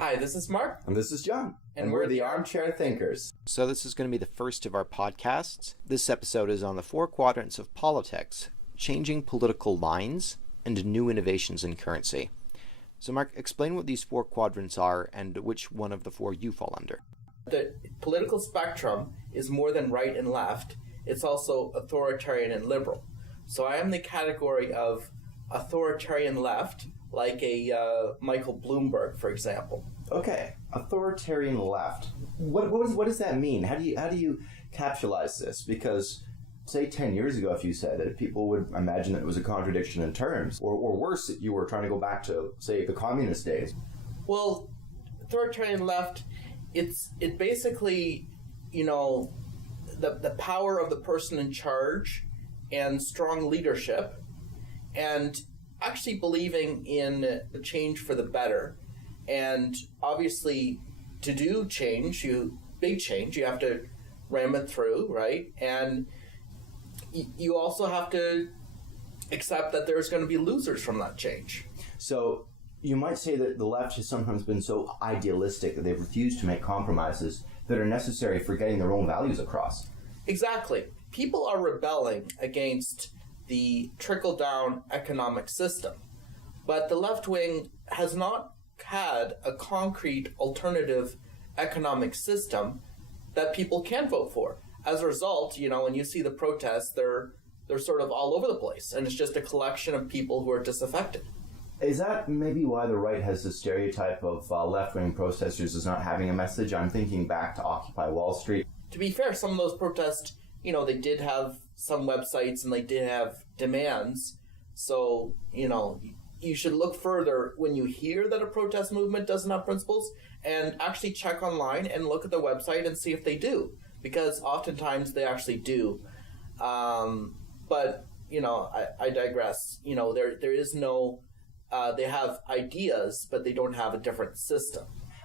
Hi, this is Mark. And this is John. And we're the Armchair Thinkers. So this is going to be the first of our podcasts. This episode is on the 4 quadrants of politics, changing political lines, and new innovations in currency. So Mark, explain what these 4 quadrants are and which one of the 4 you fall under. The political spectrum is more than right and left. It's also authoritarian and liberal. So I am the category of authoritarian left, like a Michael Bloomberg, for example. Okay, authoritarian left. What does that mean? How do you capitalize this? Because, say, 10 years ago, if you said it, people would imagine that it was a contradiction in terms. Or worse, that you were trying to go back to, say, the communist days. Well, authoritarian left, it basically, the power of the person in charge and strong leadership and actually believing in the change for the better. And obviously, to do change, big change, you have to ram it through, right? And you also have to accept that there's going to be losers from that change. So you might say that the left has sometimes been so idealistic that they've refused to make compromises that are necessary for getting their own values across. Exactly. People are rebelling against the trickle-down economic system. But the left wing has not had a concrete alternative economic system that people can vote for. As a result, when you see the protests, they're sort of all over the place, and it's just a collection of people who are disaffected. Is that maybe why the right has the stereotype of left-wing protesters as not having a message? I'm thinking back to Occupy Wall Street. To be fair, some of those protests, they did have some websites and they did have demands. So, you should look further when you hear that a protest movement doesn't have principles and actually check online and look at the website and see if they do. Because oftentimes they actually do. But, I digress. There is no... they have ideas, but they don't have a different system.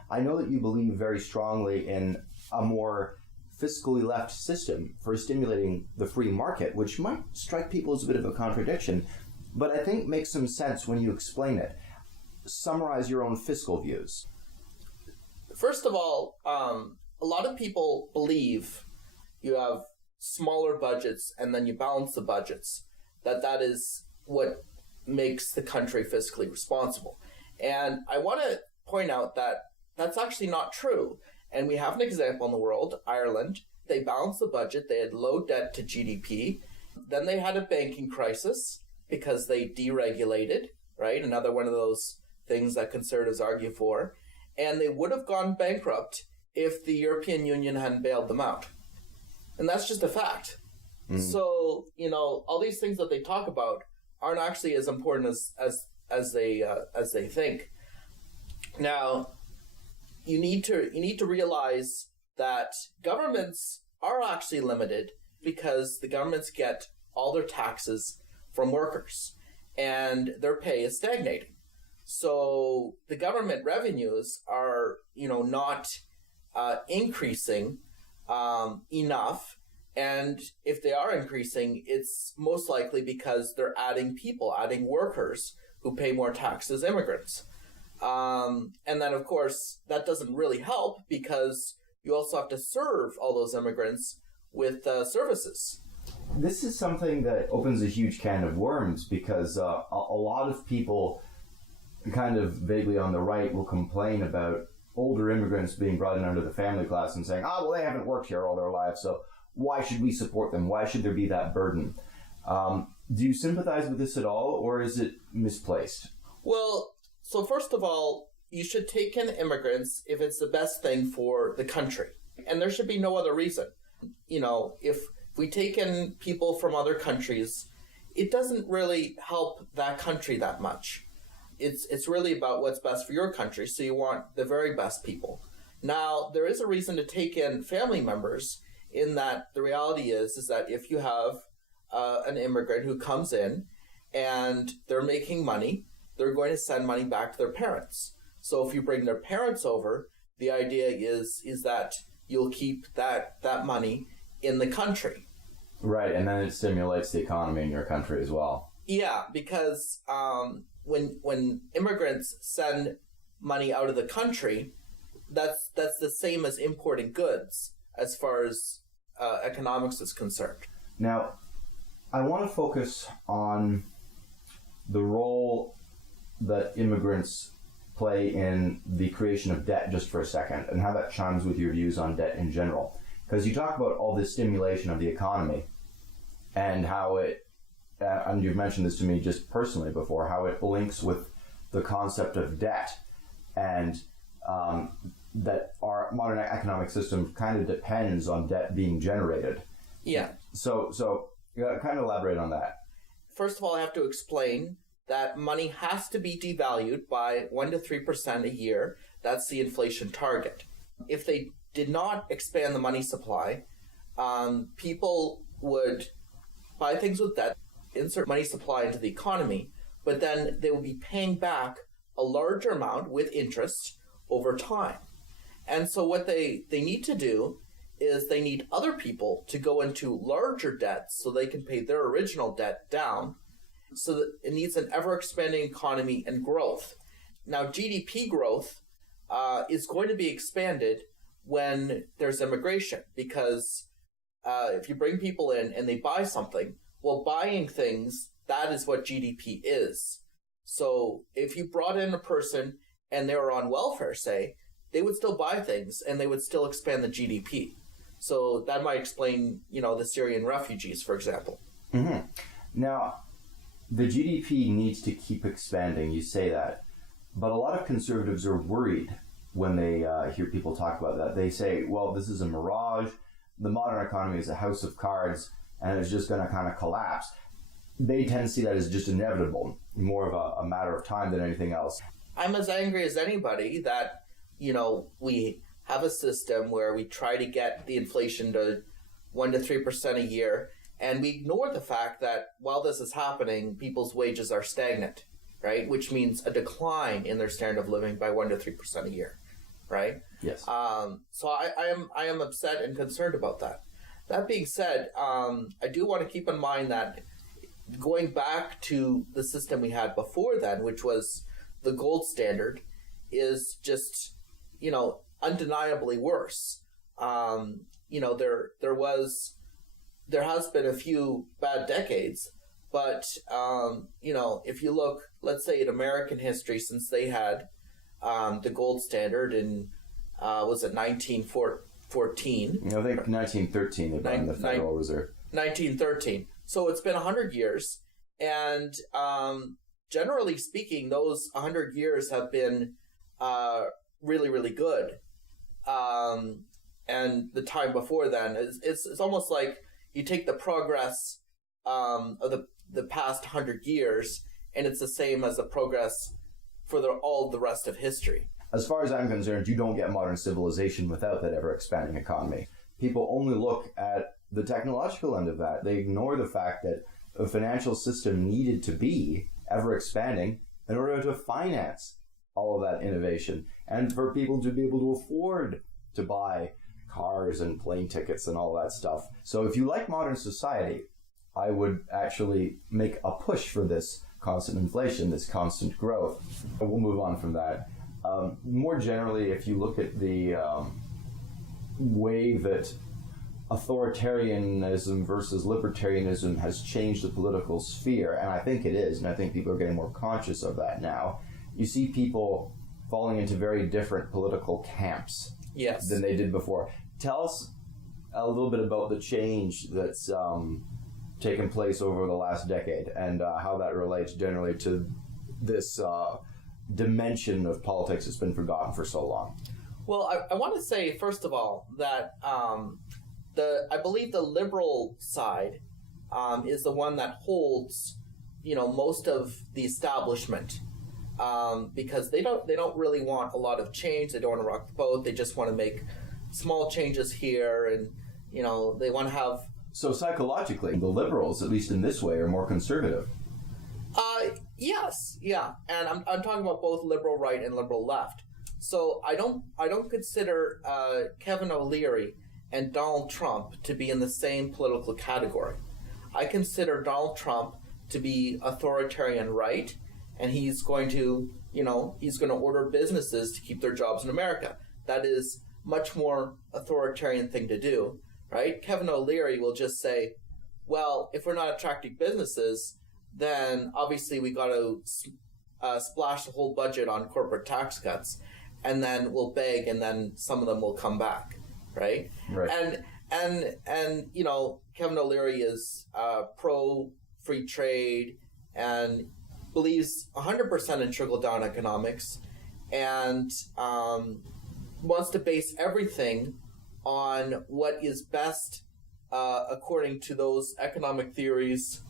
I know that you believe very strongly in a more fiscally left system for stimulating the free market, which might strike people as a bit of a contradiction, but I think makes some sense when you explain it. Summarize your own fiscal views. First of all, a lot of people believe you have smaller budgets and then you balance the budgets, that is what makes the country fiscally responsible. And I want to point out that that's actually not true. And we have an example in the world, Ireland. They balanced the budget. They had low debt to GDP. Then they had a banking crisis because they deregulated, right? Another one of those things that conservatives argue for. And they would have gone bankrupt if the European Union hadn't bailed them out. And that's just a fact. So, all these things that they talk about aren't actually as important as they think. Now, you need to realize that governments are actually limited because the governments get all their taxes from workers, and their pay is stagnating. So the government revenues are, not increasing enough. And if they are increasing, it's most likely because they're adding workers who pay more tax as immigrants. And then, of course, that doesn't really help because you also have to serve all those immigrants with services. This is something that opens a huge can of worms because a lot of people kind of vaguely on the right will complain about older immigrants being brought in under the family class and saying, well, they haven't worked here all their lives, so why should we support them? Why should there be that burden? Do you sympathize with this at all, or is it misplaced? Well, so first of all, you should take in immigrants if it's the best thing for the country. And there should be no other reason. If we take in people from other countries, it doesn't really help that country that much. It's really about what's best for your country, so you want the very best people. Now, there is a reason to take in family members, in that the reality is that if you have an immigrant who comes in and they're making money, they're going to send money back to their parents. So if you bring their parents over, the idea is that you'll keep that money in the country. Right, and then it stimulates the economy in your country as well. Yeah, because when immigrants send money out of the country, that's the same as importing goods as far as economics is concerned. Now, I want to focus on the role that immigrants play in the creation of debt just for a second, and how that chimes with your views on debt in general. Because you talk about all this stimulation of the economy and how it, and you've mentioned this to me just personally before, how it links with the concept of debt, and that our modern economic system kind of depends on debt being generated. Yeah. So you gotta kind of elaborate on that. First of all, I have to explain that money has to be devalued by 1 to 3% a year. That's the inflation target. If they did not expand the money supply, people would buy things with debt, insert money supply into the economy, but then they will be paying back a larger amount with interest over time. And so what they need to do is they need other people to go into larger debts so they can pay their original debt down. So that it needs an ever-expanding economy and growth. Now, GDP growth is going to be expanded when there's immigration, because if you bring people in and they buy something, well, buying things, that is what GDP is. So if you brought in a person and they were on welfare, say, they would still buy things and they would still expand the GDP. So that might explain, the Syrian refugees, for example. Mm-hmm. Now, the GDP needs to keep expanding, you say that. But a lot of conservatives are worried when they hear people talk about that. They say, well, this is a mirage. The modern economy is a house of cards, and it's just going to kind of collapse. They tend to see that as just inevitable, more of a matter of time than anything else. I'm as angry as anybody that, we have a system where we try to get the inflation to 1 to 3% a year, and we ignore the fact that while this is happening, people's wages are stagnant, right? Which means a decline in their standard of living by 1 to 3% a year, right? Yes. So I am upset and concerned about that. That being said, I do want to keep in mind that going back to the system we had before then, which was the gold standard, is just, undeniably worse. There has been a few bad decades, but, if you look, let's say in American history, since they had the gold standard in, was it 1914? I think 1913 they brought in the Federal Reserve. 1913. So it's been 100 years, and generally speaking, those 100 years have been really, really good. And the time before then, it's almost like you take the progress of the past 100 years, and it's the same as the progress for all the rest of history. As far as I'm concerned, you don't get modern civilization without that ever-expanding economy. People only look at the technological end of that. They ignore the fact that a financial system needed to be ever-expanding in order to finance all of that innovation, and for people to be able to afford to buy cars and plane tickets and all that stuff. So if you like modern society, I would actually make a push for this constant inflation, this constant growth. But we'll move on from that. More generally, if you look at the way that authoritarianism versus libertarianism has changed the political sphere, and I think it is, and I think people are getting more conscious of that now, you see people falling into very different political camps than they did before. Tell us a little bit about the change that's taken place over the last decade, and how that relates generally to this dimension of politics that's been forgotten for so long. Well, I want to say, first of all, that I believe the liberal side is the one that holds, most of the establishment, because they don't really want a lot of change. They don't want to rock the boat. They just want to make small changes here, and they want to have. So psychologically, the liberals, at least in this way, are more conservative. Yes, yeah, and I'm talking about both liberal right and liberal left. So I don't consider Kevin O'Leary and Donald Trump to be in the same political category. I consider Donald Trump to be authoritarian right, and he's going to he's going to order businesses to keep their jobs in America. That is much more authoritarian thing to do, right? Kevin O'Leary will just say, well, if we're not attracting businesses, then obviously we got to splash the whole budget on corporate tax cuts, and then we'll beg, and then some of them will come back, right? Right. And Kevin O'Leary is pro free trade and believes 100% in trickle-down economics, and wants to base everything on what is best according to those economic theories,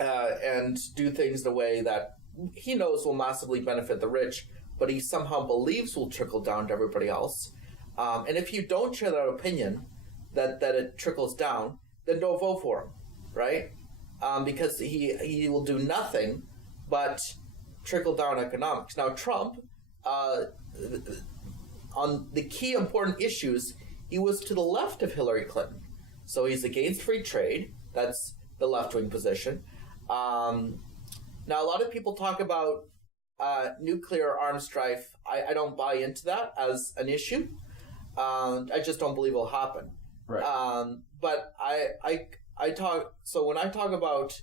and do things the way that he knows will massively benefit the rich, but he somehow believes will trickle down to everybody else. And if you don't share that opinion, that it trickles down, then don't vote for him, right? Because he will do nothing but trickle down economics. Now, Trump, on the key important issues, he was to the left of Hillary Clinton. So he's against free trade. That's the left-wing position. Now, a lot of people talk about nuclear arms strife. I don't buy into that as an issue. I just don't believe it'll happen. Right. But I talk. So when I talk about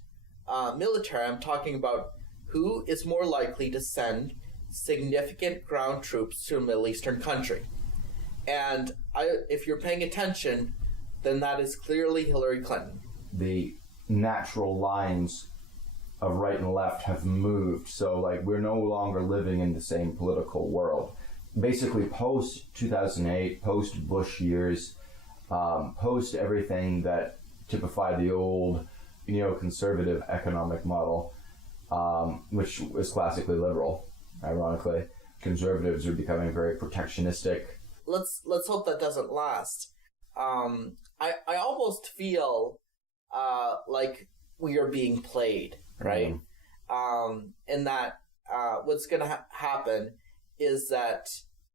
military, I'm talking about who is more likely to send significant ground troops to a Middle Eastern country. And if you're paying attention, then that is clearly Hillary Clinton. The natural lines of right and left have moved, so we're no longer living in the same political world. Basically, post 2008, post Bush years, post everything that typified the old neoconservative economic model, which was classically liberal. Ironically, conservatives are becoming very protectionistic. Let's hope that doesn't last. I almost feel like we are being played, right? In that what's going to happen is that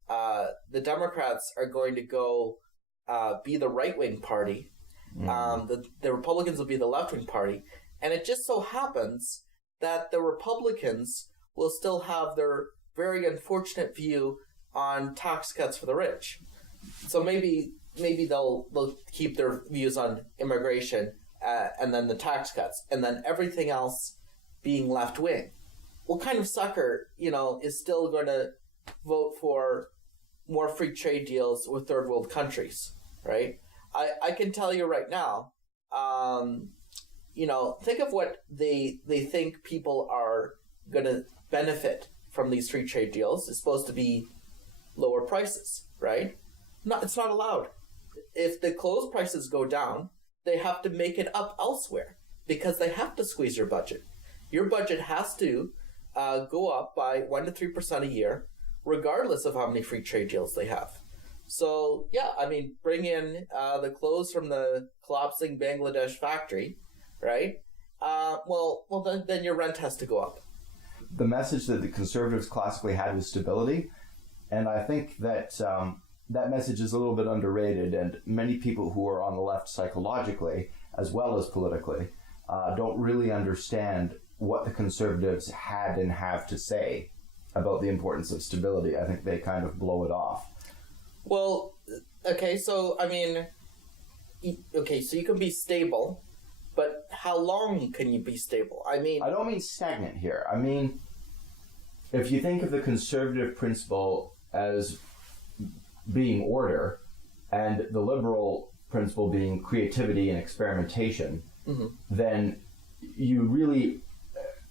the Democrats are going to go be the right-wing party. The Republicans will be the left-wing party. And it just so happens that the Republicans will still have their very unfortunate view on tax cuts for the rich. So maybe they'll keep their views on immigration and then the tax cuts, and then everything else being left wing. What kind of sucker, is still going to vote for more free trade deals with third world countries, right? I can tell you right now, think of what they think people are going to benefit from these free trade deals. It's supposed to be lower prices, right? It's not allowed. If the clothes prices go down, they have to make it up elsewhere because they have to squeeze your budget. Your budget has to go up by 1 to 3% a year, regardless of how many free trade deals they have. So, bring in the clothes from the collapsing Bangladesh factory, right? Then your rent has to go up. The message that the conservatives classically had was stability, and I think that that message is a little bit underrated, and many people who are on the left psychologically, as well as politically, don't really understand what the conservatives had and have to say about the importance of stability. I think they kind of blow it off. Well, okay, so, so you can be stable, but how long can you be stable? I don't mean stagnant here. If you think of the conservative principle as being order, and the liberal principle being creativity and experimentation, then you really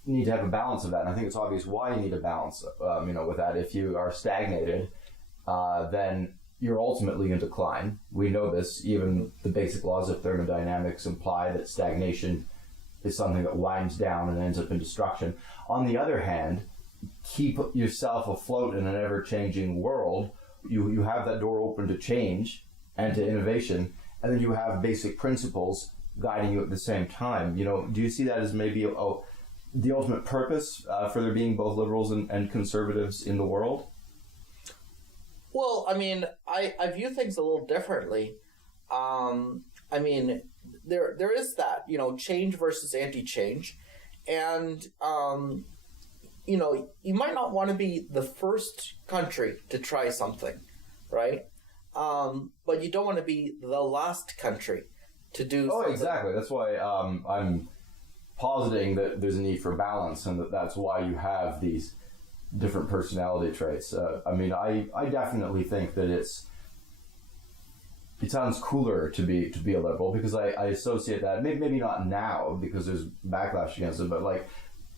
need to have a balance of that. And I think it's obvious why you need a balance, with that. If you are stagnated, then you're ultimately in decline. We know this. Even the basic laws of thermodynamics imply that stagnation is something that winds down and ends up in destruction. On the other hand, keep yourself afloat in an ever-changing world. You have that door open to change and to innovation, and then you have basic principles guiding you at the same time. Do you see that as maybe the ultimate purpose for there being both liberals and conservatives in the world? Well, I view things a little differently. There is that, change versus anti-change. And, you might not want to be the first country to try something, right? But you don't want to be the last country to do something. Oh, exactly. That's why I'm positing that there's a need for balance, and that's why you have these different personality traits. I definitely think that it sounds cooler to be a liberal, because I associate that, maybe not now because there's backlash against it, but like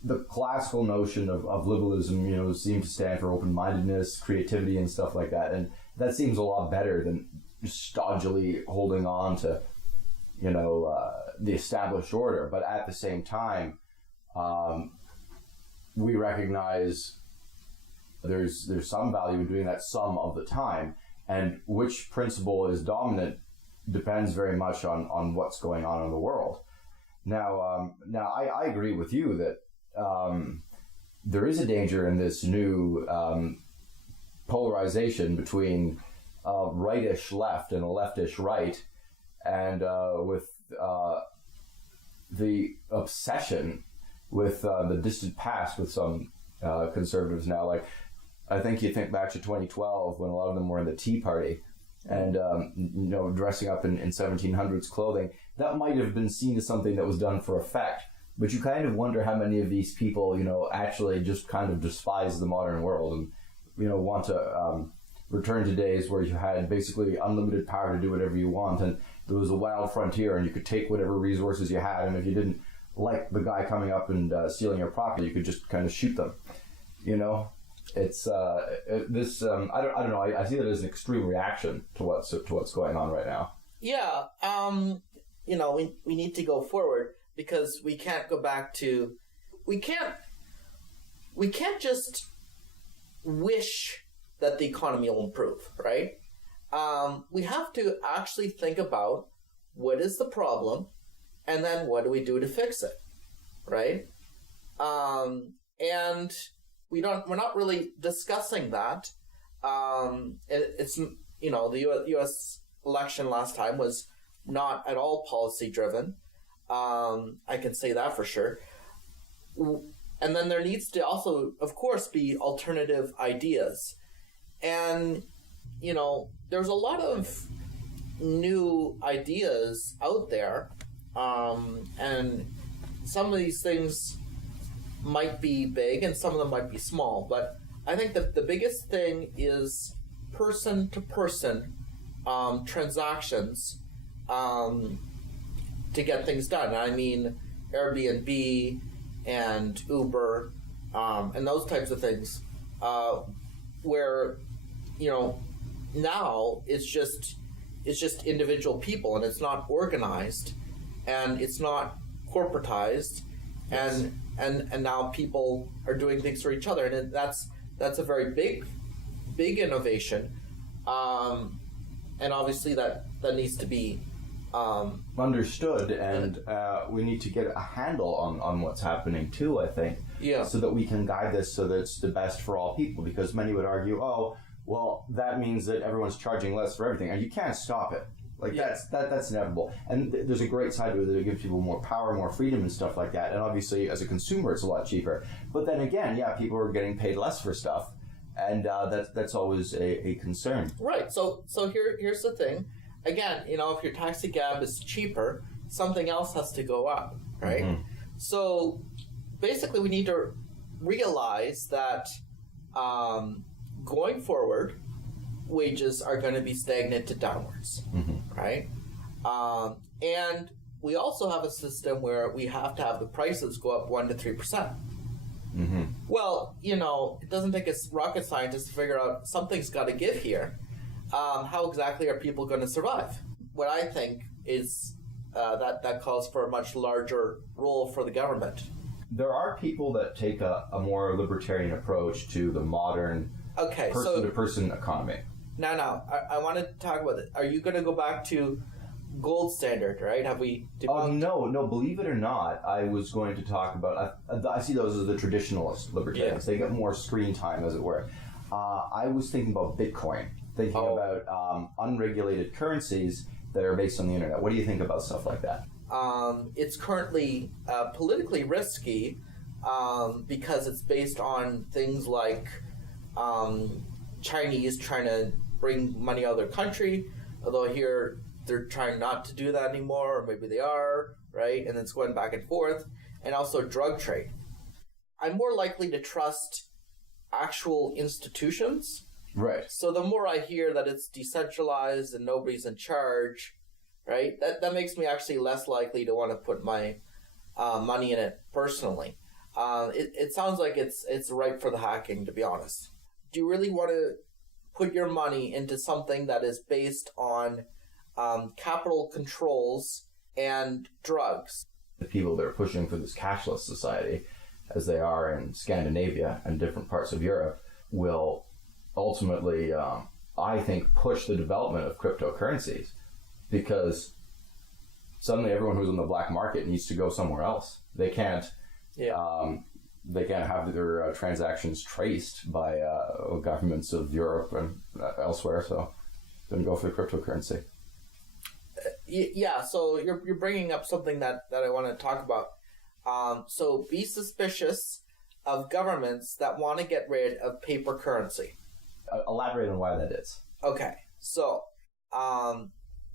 the classical notion of liberalism, seems to stand for open-mindedness, creativity, and stuff like that, and that seems a lot better than just stodgily holding on to the established order. But at the same time, we recognize there's some value in doing that some of the time, and which principle is dominant depends very much on what's going on in the world. Now I agree with you that there is a danger in this new polarization between a rightish left and a leftish right, and with the obsession with the distant past with some conservatives now. Like, I think you think back to 2012 when a lot of them were in the Tea Party and dressing up in 1700s clothing. That might have been seen as something that was done for effect, but you kind of wonder how many of these people actually just kind of despise the modern world and want to return to days where you had basically unlimited power to do whatever you want, and there was a wild frontier and you could take whatever resources you had, and if you didn't like the guy coming up and stealing your property, you could just kind of shoot them. It's this. I don't know. I see that as an extreme reaction to what's going on right now. Yeah. We need to go forward, because we can't go back to. We can't just wish that the economy will improve, right? We have to actually think about what is the problem, and then what do we do to fix it, right? And we're not really discussing that. It's the U.S. election last time was not at all policy driven. I can say that for sure. And then there needs to also, of course, be alternative ideas. And, there's a lot of new ideas out there. And some of these things might be big and some of them might be small. But I think that the biggest thing is person-to-person transactions to get things done. I mean, Airbnb and Uber and those types of things, where now it's just individual people, and it's not organized, and it's not corporatized, yes. and now people are doing things for each other, and that's a very big innovation, and obviously that needs to be understood, and we need to get a handle on what's happening too, I think, so that we can guide this so that it's the best for all people, because many would argue, oh, well, that means that everyone's charging less for everything, and you can't stop it. Like, that's inevitable. And there's a great side to it that it gives people more power, more freedom and stuff like that, and obviously as a consumer it's a lot cheaper. But then again, people are getting paid less for stuff, and that's always a concern. Right, so here's the thing. Again, if your taxi cab is cheaper, something else has to go up, right? Mm-hmm. So basically we need to realize that going forward, wages are going to be stagnant to downwards, mm-hmm. right? And we also have a system where we have to have the prices go up 1% to 3%. Mm-hmm. Well, it doesn't take a rocket scientist to figure out something's got to give here. How exactly are people going to survive? What I think is that calls for a much larger role for the government. There are people that take a more libertarian approach to the modern person-to-person economy. Now, I want to talk about it. Are you going to go back to gold standard, right? Have we debunked? No, believe it or not, I was going to talk about, I see those as the traditionalist libertarians. They get more screen time, as it were. I was thinking about Bitcoin. Thinking about unregulated currencies that are based on the internet. What do you think about stuff like that? It's currently politically risky, because it's based on things like Chinese trying to bring money out of their country, although here they're trying not to do that anymore, or maybe they are, right? And it's going back and forth, and also drug trade. I'm more likely to trust actual institutions. Right. So the more I hear that it's decentralized and nobody's in charge, right, that makes me actually less likely to want to put my money in it personally. It sounds like it's ripe for the hacking, to be honest. Do you really want to put your money into something that is based on capital controls and drugs? The people that are pushing for this cashless society, as they are in Scandinavia and different parts of Europe, will ultimately, I think, push the development of cryptocurrencies, because suddenly everyone who's on the black market needs to go somewhere else. They can't have their transactions traced by governments of Europe and elsewhere, so then go for the cryptocurrency. Yeah, so you're bringing up something that I want to talk about. So be suspicious of governments that want to get rid of paper currency. Elaborate on why that is. Okay, so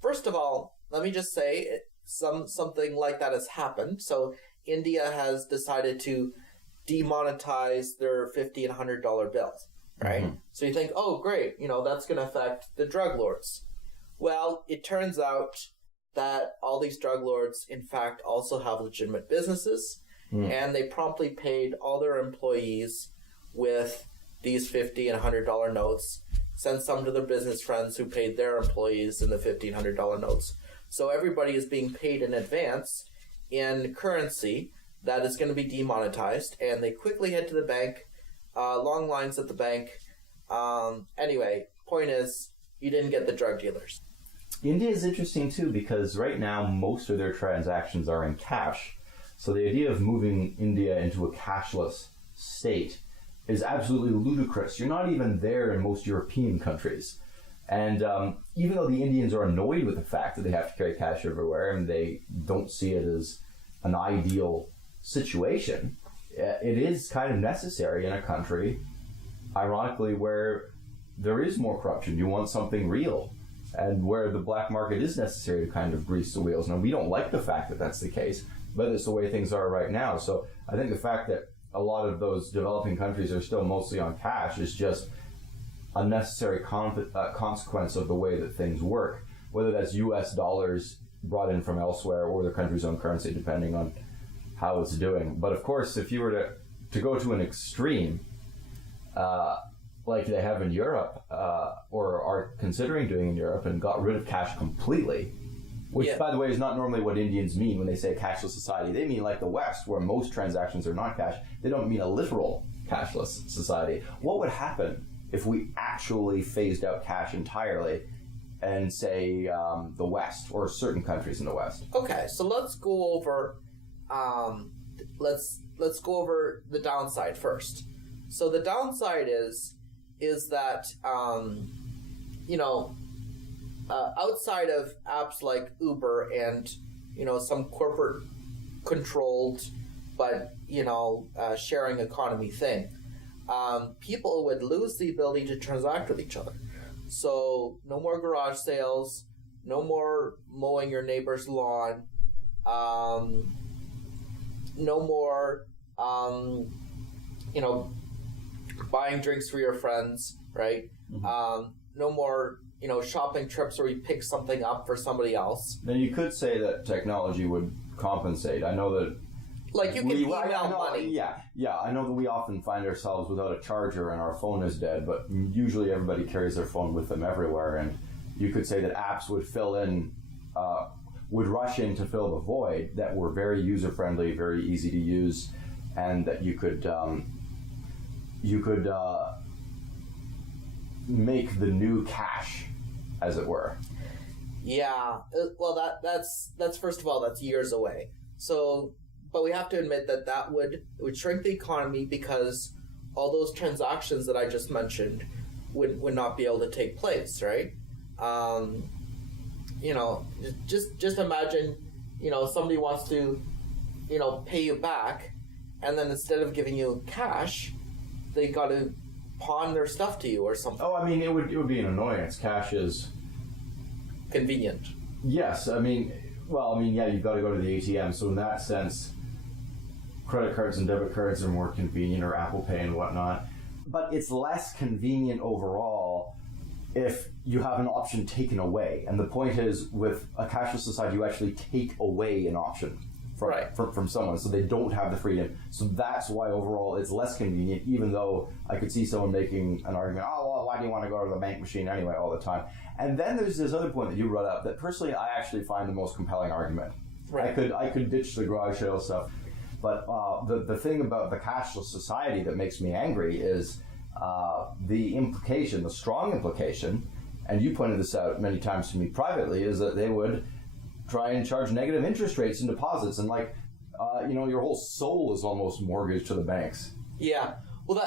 first of all, let me just say something like that has happened. So India has decided to demonetize their $50 and $100 bills, right? Mm-hmm. So you think, oh, great, that's going to affect the drug lords. Well, it turns out that all these drug lords, in fact, also have legitimate businesses, and they promptly paid all their employees with these $50 and $100 notes, sent some to their business friends who paid their employees in the $50 and $100 notes. So everybody is being paid in advance in currency that is going to be demonetized, and they quickly head to the bank, long lines at the bank. Anyway, point is, you didn't get the drug dealers. India is interesting too, because right now most of their transactions are in cash. So the idea of moving India into a cashless state is absolutely ludicrous. You're not even there in most European countries. And even though the Indians are annoyed with the fact that they have to carry cash everywhere and they don't see it as an ideal situation, it is kind of necessary in a country, ironically, where there is more corruption. You want something real, and where the black market is necessary to kind of grease the wheels. Now, we don't like the fact that that's the case, but it's the way things are right now. So I think the fact that a lot of those developing countries are still mostly on cash is just a necessary consequence of the way that things work, whether that's US dollars brought in from elsewhere or the country's own currency, depending on how it's doing. But of course, if you were to go to an extreme, like they have in Europe, or are considering doing in Europe, and got rid of cash completely, which, by the way, is not normally what Indians mean when they say cashless society. They mean like the West, where most transactions are not cash. They don't mean a literal cashless society. What would happen if we actually phased out cash entirely and say the West, or certain countries in the West? Okay, so let's go over let's go over the downside first. So the downside is that outside of apps like Uber and some corporate controlled but sharing economy thing, people would lose the ability to transact with each other. So no more garage sales, no more mowing your neighbor's lawn, no more buying drinks for your friends, right? Mm-hmm. No more shopping trips where you pick something up for somebody else. Then you could say that technology would compensate. I know that, like, you can email money. Yeah. I know that we often find ourselves without a charger and our phone is dead, but usually everybody carries their phone with them everywhere. And you could say that apps would would rush in to fill the void, that were very user friendly, very easy to use, and that you could make the new cash, as it were. Yeah. Well, that's first of all, that's years away. So, but we have to admit that would shrink the economy, because all those transactions that I just mentioned would not be able to take place, right? Just imagine, somebody wants to, pay you back, and then instead of giving you cash, they got to pawn their stuff to you or something. Oh, I mean, it would be an annoyance. Cash is convenient. Yes, I mean, yeah, you've got to go to the ATM. So in that sense, credit cards and debit cards are more convenient, or Apple Pay and whatnot. But it's less convenient overall if you have an option taken away. And the point is, with a cashless society, you actually take away an option from someone, so they don't have the freedom. So that's why overall it's less convenient, even though I could see someone making an argument, oh, well, why do you want to go to the bank machine anyway all the time? And then there's this other point that you brought up that personally I actually find the most compelling argument. Right. I could ditch the garage sale stuff, but the thing about the cashless society that makes me angry is the strong implication, and you pointed this out many times to me privately, is that they would try and charge negative interest rates and deposits, and your whole soul is almost mortgaged to the banks. Yeah, well,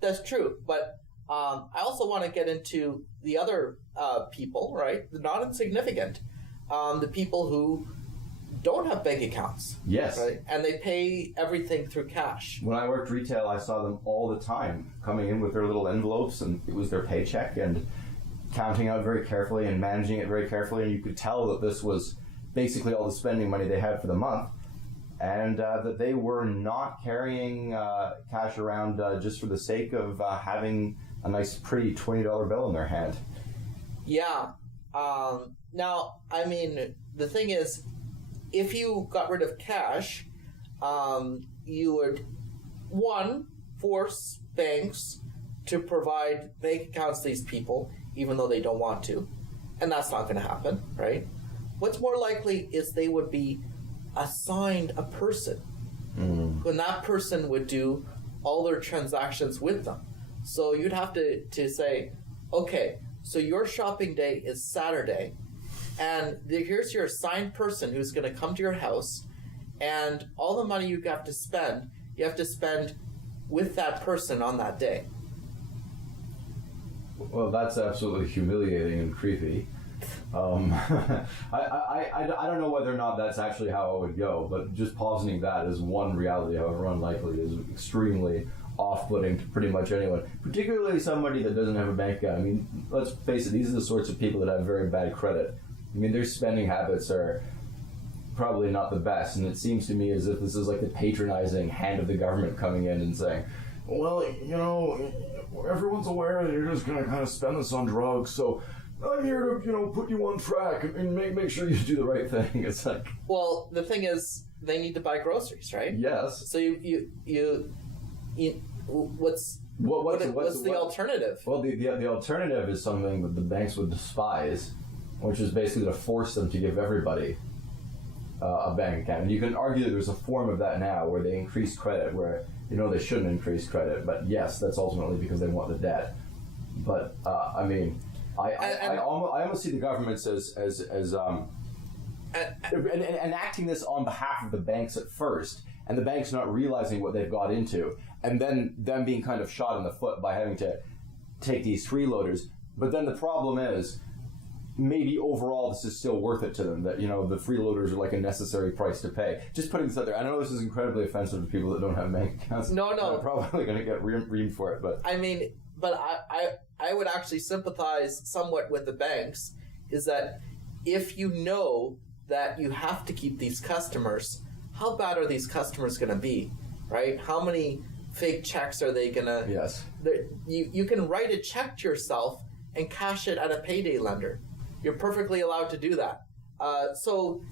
that's true, but I also want to get into the other people, right? The not insignificant, the people who don't have bank accounts. Yes. Right? And they pay everything through cash. When I worked retail, I saw them all the time coming in with their little envelopes, and it was their paycheck, and counting out very carefully and managing it very carefully, and you could tell that this was basically all the spending money they had for the month, and that they were not carrying cash around just for the sake of having a nice, pretty $20 bill in their hand. Yeah. Now, I mean, the thing is, if you got rid of cash, you would, one, force banks to provide bank accounts to these people, even though they don't want to. And that's not going to happen, right? What's more likely is they would be assigned a person, and that person would do all their transactions with them. So you'd have to say, okay, so your shopping day is Saturday, and here's your assigned person who's going to come to your house, and all the money you have to spend with that person on that day. Well, that's absolutely humiliating and creepy. I don't know whether or not that's actually how it would go, but just positing that as one reality, however unlikely, is extremely off-putting to pretty much anyone, particularly somebody that doesn't have a bank account. I mean, let's face it, these are the sorts of people that have very bad credit. I mean, their spending habits are probably not the best, and it seems to me as if this is like the patronizing hand of the government coming in and saying, well, everyone's aware that you're just going to kind of spend this on drugs, so I'm here to, put you on track and make sure you do the right thing. It's like... Well, the thing is, they need to buy groceries, right? Yes. So what's the alternative? Well, the alternative is something that the banks would despise, which is basically to force them to give everybody a bank account. And you can argue that there's a form of that now where they increase credit, where they shouldn't increase credit, but yes, that's ultimately because they want the debt. But I mean, I almost see the governments as enacting this on behalf of the banks at first, and the banks not realizing what they've got into, and then them being kind of shot in the foot by having to take these freeloaders. But then the problem is, maybe overall this is still worth it to them, that, the freeloaders are like a necessary price to pay. Just putting this out there, I know this is incredibly offensive to people that don't have bank accounts. No. I'm probably going to get reamed for it, but... I mean, but I would actually sympathize somewhat with the banks, is that if you know that you have to keep these customers, how bad are these customers going to be, right? How many fake checks are they going to... Yes. You can write a check to yourself and cash it at a payday lender. You're perfectly allowed to do that. So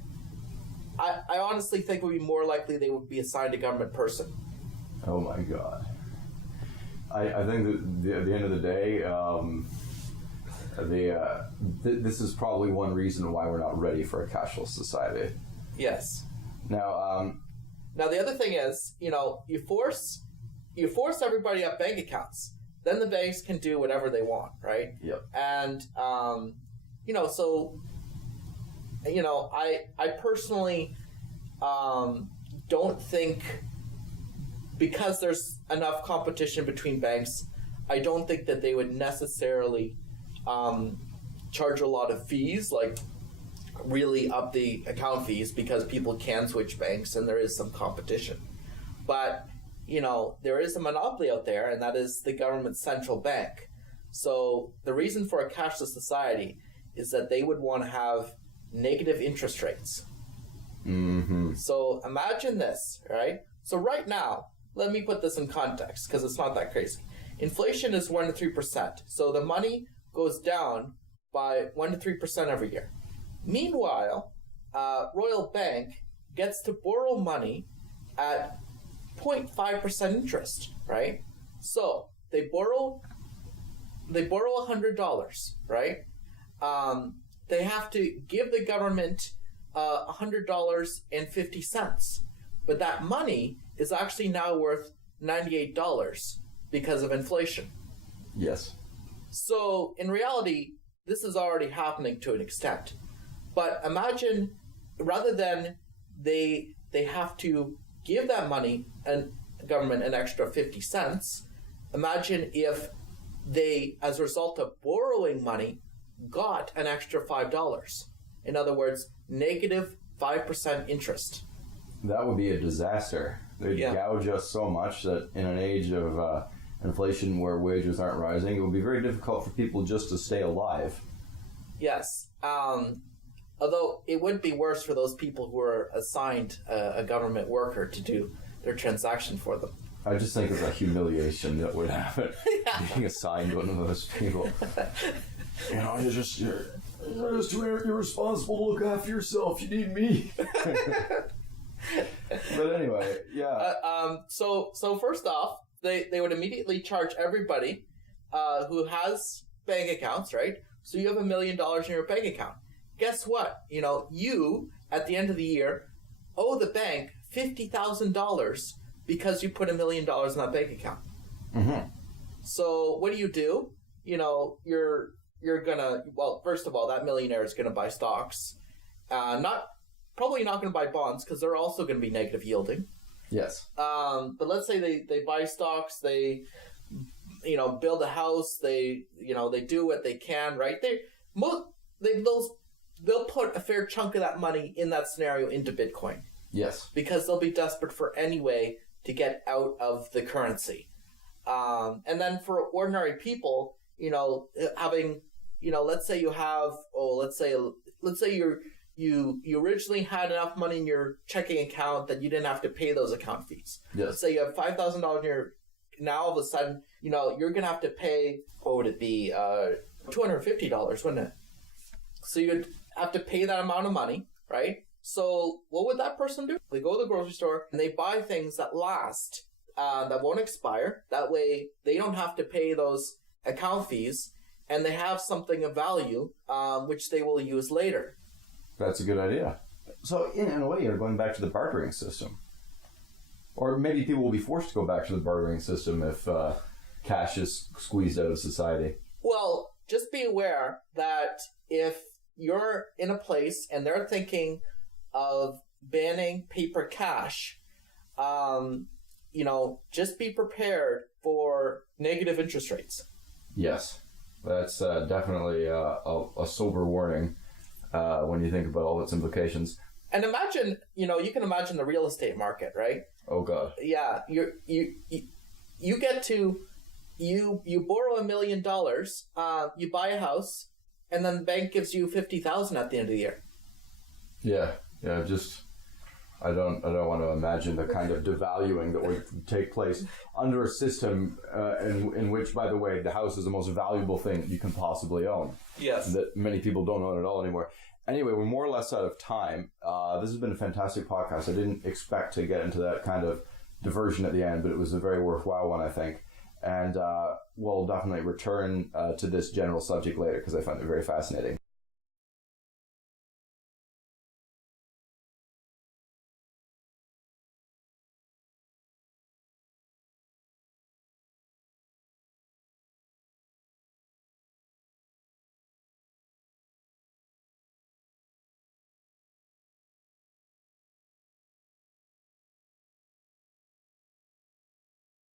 I honestly think it would be more likely they would be assigned a government person. Oh my God. I think that at the end of the day, this is probably one reason why we're not ready for a cashless society. Yes. Now the other thing is, you force everybody up bank accounts. Then the banks can do whatever they want, right? Yep. And I personally don't think, because there's enough competition between banks, I don't think that they would necessarily charge a lot of fees, like really up the account fees, because people can switch banks and there is some competition. But there is a monopoly out there, and that is the government's central bank. So the reason for a cashless society is that they would want to have negative interest rates. Mm-hmm. So imagine this, right? So right now, let me put this in context because it's not that crazy. Inflation is 1 to 3%. So the money goes down by 1 to 3% every year. Meanwhile, Royal Bank gets to borrow money at 0.5% interest, right? So they borrow $100, right? They have to give the government $100.50, but that money is actually now worth $98 because of inflation. Yes. So in reality, this is already happening to an extent. But imagine, rather than they have to give that money and government an extra 50 cents, imagine if they, as a result of borrowing money, got an extra $5. In other words, negative 5% interest. That would be a disaster. They'd gouge us so much that in an age of inflation where wages aren't rising, it would be very difficult for people just to stay alive. Yes. Although it would be worse for those people who are assigned a government worker to do their transaction for them. I just think it's a humiliation that would happen. Being assigned one of those people. You're just too irresponsible to look after yourself. You need me. But anyway, yeah. So first off, they would immediately charge everybody who has bank accounts, right? So you have $1 million in your bank account. Guess what? You, at the end of the year, owe the bank $50,000 because you put $1 million in that bank account. Mm-hmm. So what do? You're gonna, well, first of all, that millionaire is gonna buy stocks. Probably not gonna buy bonds because they're also gonna be negative yielding. Yes. But let's say they buy stocks, they build a house, they do what they can, right? They'll put a fair chunk of that money in that scenario into Bitcoin. Yes. Because they'll be desperate for any way to get out of the currency. And then for ordinary people, having, let's say you have, let's say you originally had enough money in your checking account that you didn't have to pay those account fees. Yes. Let's say you have $5,000 in your, now all of a sudden, you're going to have to pay, what would it be, $250, wouldn't it? So you'd have to pay that amount of money, right? So what would that person do? They go to the grocery store and they buy things that last, that won't expire. That way they don't have to pay those account fees and they have something of value, which they will use later. That's a good idea. So in a way, you're going back to the bartering system. Or maybe people will be forced to go back to the bartering system if cash is squeezed out of society. Well, just be aware that if you're in a place and they're thinking of banning paper cash, just be prepared for negative interest rates. Yes, that's definitely a sober warning when you think about all its implications. And imagine, you can imagine the real estate market, right? Oh God. Yeah, you get to you borrow $1 million, you buy a house, and then the bank gives you $50,000 at the end of the year. Yeah. I don't want to imagine the kind of devaluing that would take place under a system in which, by the way, the house is the most valuable thing you can possibly own. Yes. That many people don't own at all anymore. Anyway, we're more or less out of time. This has been a fantastic podcast. I didn't expect to get into that kind of diversion at the end, but it was a very worthwhile one, I think. And we'll definitely return to this general subject later because I find it very fascinating.